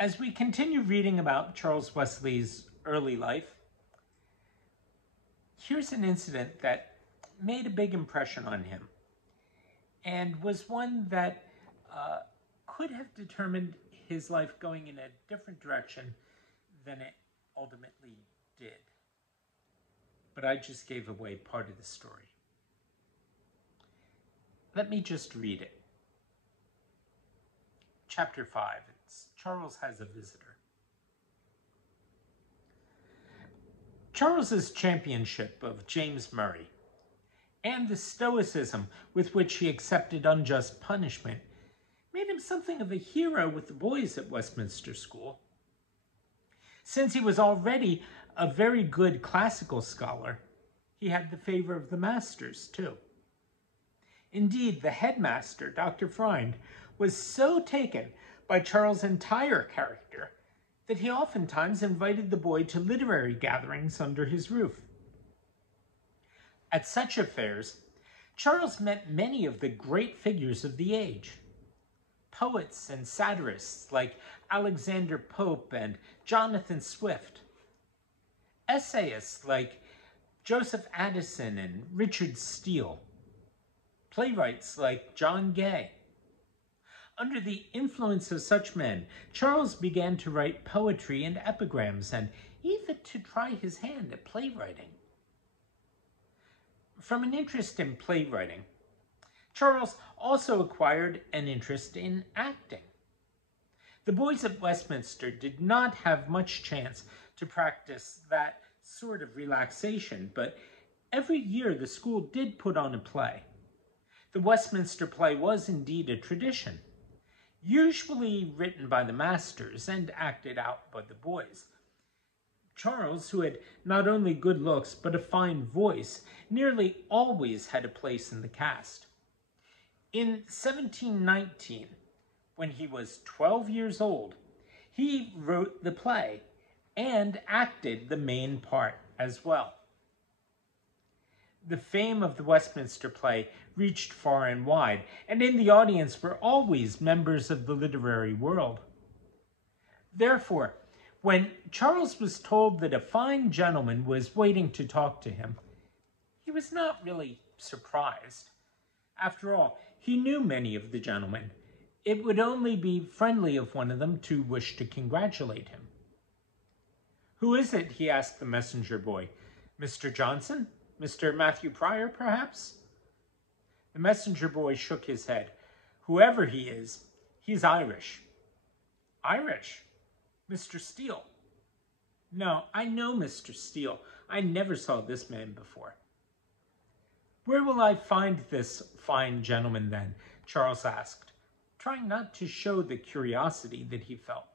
As we continue reading about Charles Wesley's early life, here's an incident that made a big impression on him and was one that could have determined his life going in a different direction than it ultimately did. But I just gave away part of the story. Let me just read it. Chapter 5. It's Charles Has a Visitor. Charles's championship of James Murray and the stoicism with which he accepted unjust punishment made him something of a hero with the boys at Westminster School. Since he was already a very good classical scholar, he had the favor of the masters, too. Indeed, the headmaster, Dr. Freund, was so taken by Charles' entire character that he oftentimes invited the boy to literary gatherings under his roof. At such affairs, Charles met many of the great figures of the age. Poets and satirists like Alexander Pope and Jonathan Swift. Essayists like Joseph Addison and Richard Steele. Playwrights like John Gay. Under the influence of such men, Charles began to write poetry and epigrams and even to try his hand at playwriting. From an interest in playwriting, Charles also acquired an interest in acting. The boys at Westminster did not have much chance to practice that sort of relaxation, but every year the school did put on a play. The Westminster play was indeed a tradition, usually written by the masters and acted out by the boys. Charles, who had not only good looks but a fine voice, nearly always had a place in the cast. In 1719, when he was 12 years old, he wrote the play and acted the main part as well. The fame of the Westminster play reached far and wide, and in the audience were always members of the literary world. Therefore, when Charles was told that a fine gentleman was waiting to talk to him, he was not really surprised. After all, he knew many of the gentlemen. It would only be friendly of one of them to wish to congratulate him. "Who is it?" he asked the messenger boy. "Mr. Johnson? Mr. Matthew Prior, perhaps?" The messenger boy shook his head. "Whoever he is, he's Irish." "Irish? Mr. Steele?" "No, I know Mr. Steele. I never saw this man before." "Where will I find this fine gentleman, then?" Charles asked, trying not to show the curiosity that he felt.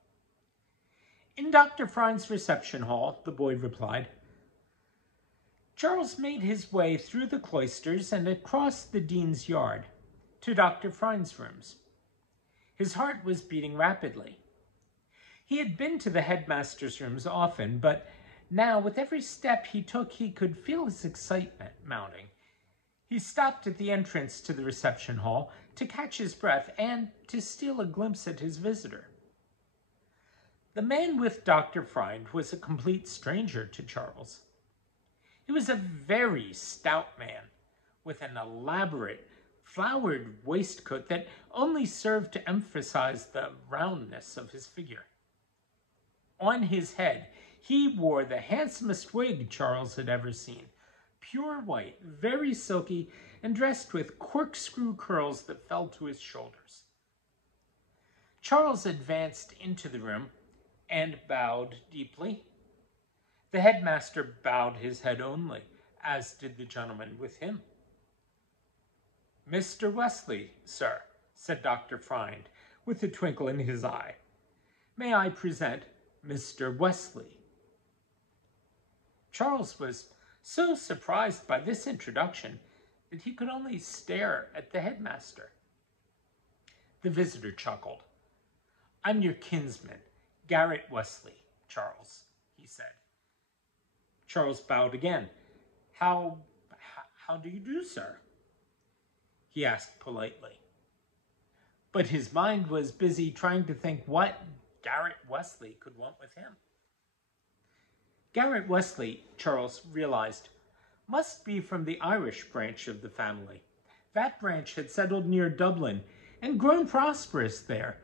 "In Dr. Freund's reception hall," the boy replied. Charles made his way through the cloisters and across the dean's yard to Dr. Freund's rooms. His heart was beating rapidly. He had been to the headmaster's rooms often, but now with every step he took he could feel his excitement mounting. He stopped at the entrance to the reception hall to catch his breath and to steal a glimpse at his visitor. The man with Dr. Freund was a complete stranger to Charles. He was a very stout man with an elaborate, flowered waistcoat that only served to emphasize the roundness of his figure. On his head, he wore the handsomest wig Charles had ever seen, pure white, very silky, and dressed with corkscrew curls that fell to his shoulders. Charles advanced into the room and bowed deeply. The headmaster bowed his head only, as did the gentleman with him. "Mr. Wesley, sir," said Dr. Freund, with a twinkle in his eye. "May I present Mr. Wesley?" Charles was so surprised by this introduction that he could only stare at the headmaster. The visitor chuckled. "I'm your kinsman, Garrett Wesley, Charles," he said. Charles bowed again. How do you do, sir?" he asked politely. But his mind was busy trying to think what Garrett Wesley could want with him. Garrett Wesley, Charles realized, must be from the Irish branch of the family. That branch had settled near Dublin and grown prosperous there,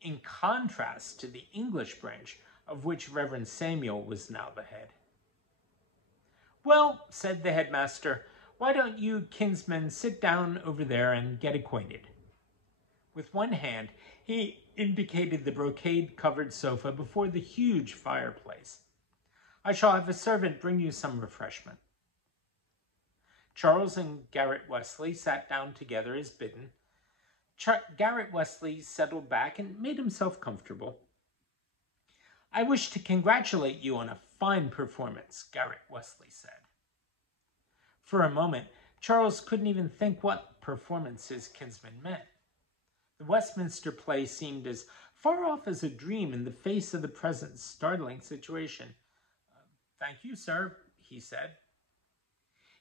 in contrast to the English branch, of which Reverend Samuel was now the head. "Well," said the headmaster, "why don't you kinsmen sit down over there and get acquainted?" With one hand, he indicated the brocade-covered sofa before the huge fireplace. "I shall have a servant bring you some refreshment." Charles and Garrett Wesley sat down together as bidden. Garrett Wesley settled back and made himself comfortable. "I wish to congratulate you on a fine performance," Garrett Wesley said. For a moment, Charles couldn't even think what performance his kinsman meant. The Westminster play seemed as far off as a dream in the face of the present startling situation. "Thank you, sir," he said.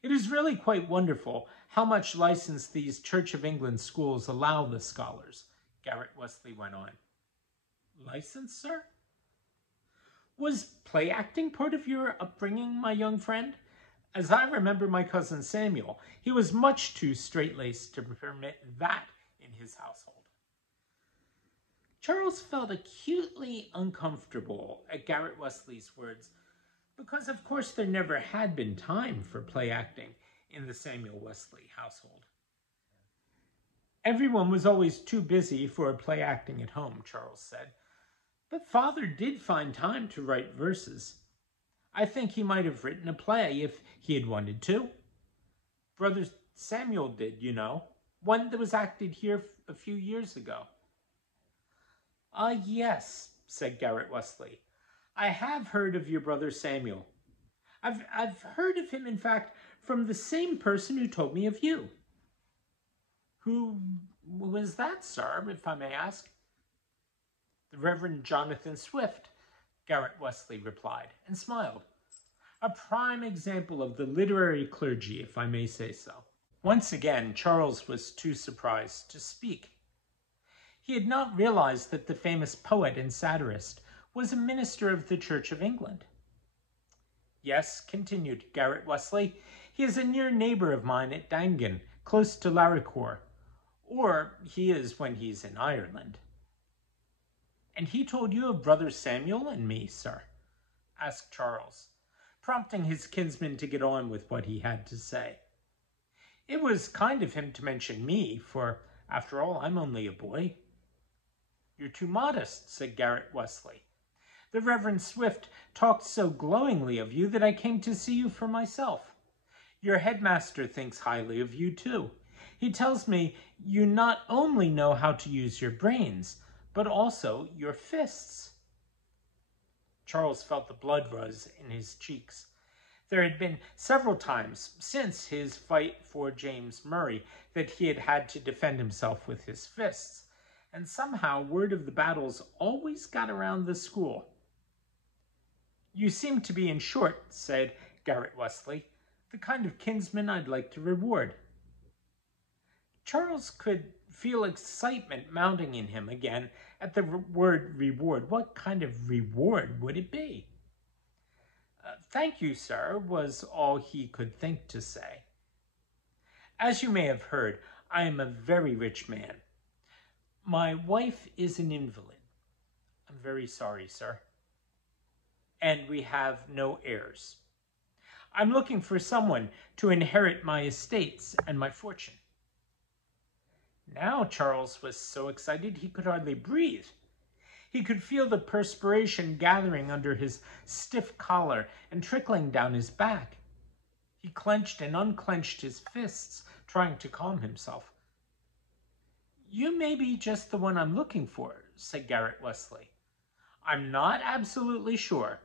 "It is really quite wonderful how much license these Church of England schools allow the scholars," Garrett Wesley went on. "License, sir? Was play acting part of your upbringing, my young friend? As I remember my cousin Samuel, he was much too straight-laced to permit that in his household." Charles felt acutely uncomfortable at Garrett Wesley's words, because of course there never had been time for play acting in the Samuel Wesley household. "Everyone was always too busy for play acting at home," Charles said. "But Father did find time to write verses. I think he might have written a play if he had wanted to. Brother Samuel did, you know, one that was acted here a few years ago." Yes," said Garrett Wesley. "I have heard of your brother Samuel. I've heard of him, in fact, from the same person who told me of you." "Who was that, sir, if I may ask?" "The Reverend Jonathan Swift," Garrett Wesley replied, and smiled. "A prime example of the literary clergy, if I may say so." Once again, Charles was too surprised to speak. He had not realized that the famous poet and satirist was a minister of the Church of England. "Yes," continued Garrett Wesley, "he is a near neighbor of mine at Dangan, close to Larricourt. Or he is when he's in Ireland." "And he told you of Brother Samuel and me, sir?" asked Charles, prompting his kinsman to get on with what he had to say. "It was kind of him to mention me, for, after all, I'm only a boy." "You're too modest," said Garrett Wesley. "The Reverend Swift talked so glowingly of you that I came to see you for myself. Your headmaster thinks highly of you, too. He tells me you not only know how to use your brains, but also your fists." Charles felt the blood rise in his cheeks. There had been several times since his fight for James Murray that he had had to defend himself with his fists, and somehow word of the battles always got around the school. "You seem to be, in short," said Garrett Wesley, "the kind of kinsman I'd like to reward." Charles could feel excitement mounting in him again at the word reward. What kind of reward would it be? "Thank you, sir," was all he could think to say. "As you may have heard, I am a very rich man. My wife is an invalid." "I'm very sorry, sir." "And we have no heirs. I'm looking for someone to inherit my estates and my fortune." Now Charles was so excited he could hardly breathe. He could feel the perspiration gathering under his stiff collar and trickling down his back. He clenched and unclenched his fists, trying to calm himself. "You may be just the one I'm looking for," said Garrett Wesley. "I'm not absolutely sure,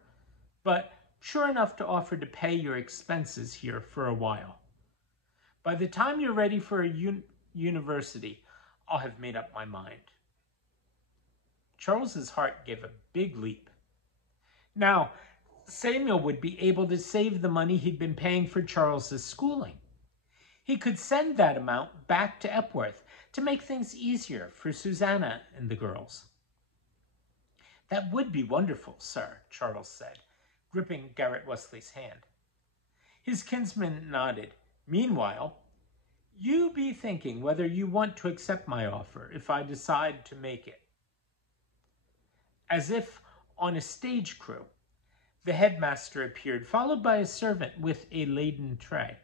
but sure enough to offer to pay your expenses here for a while. By the time you're ready for a university, I'll have made up my mind." Charles's heart gave a big leap. Now, Samuel would be able to save the money he'd been paying for Charles's schooling. He could send that amount back to Epworth to make things easier for Susanna and the girls. That would be wonderful, sir, Charles said, gripping Garrett Wesley's hand. His kinsman nodded. Meanwhile, you be thinking whether you want to accept my offer if I decide to make it. As if on a stage crew, the headmaster appeared, followed by a servant with a laden tray.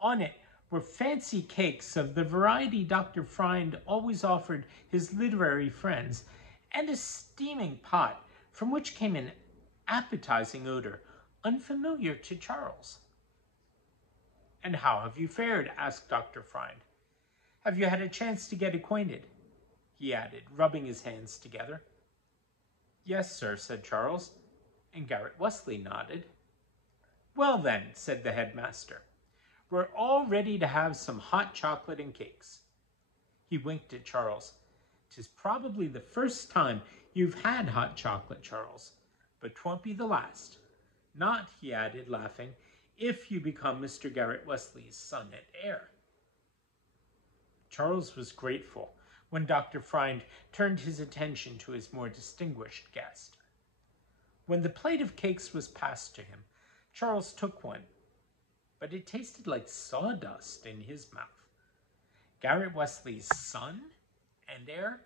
On it were fancy cakes of the variety Dr. Freind always offered his literary friends, and a steaming pot from which came an appetizing odor, unfamiliar to Charles. "And how have you fared?" asked Dr. Freind. "Have you had a chance to get acquainted?" he added, rubbing his hands together. "Yes, sir," said Charles, and Garrett Wesley nodded. "Well then," said the headmaster, "we're all ready to have some hot chocolate and cakes." He winked at Charles. "'Tis probably the first time you've had hot chocolate, Charles, but 'twon't be the last. Not," he added, laughing, "if you become Mr. Garrett Wesley's son and heir." Charles was grateful when Dr. Freind turned his attention to his more distinguished guest. When the plate of cakes was passed to him, Charles took one, but it tasted like sawdust in his mouth. Garrett Wesley's son and heir?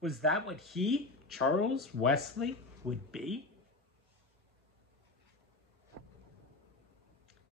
Was that what he, Charles Wesley, would be?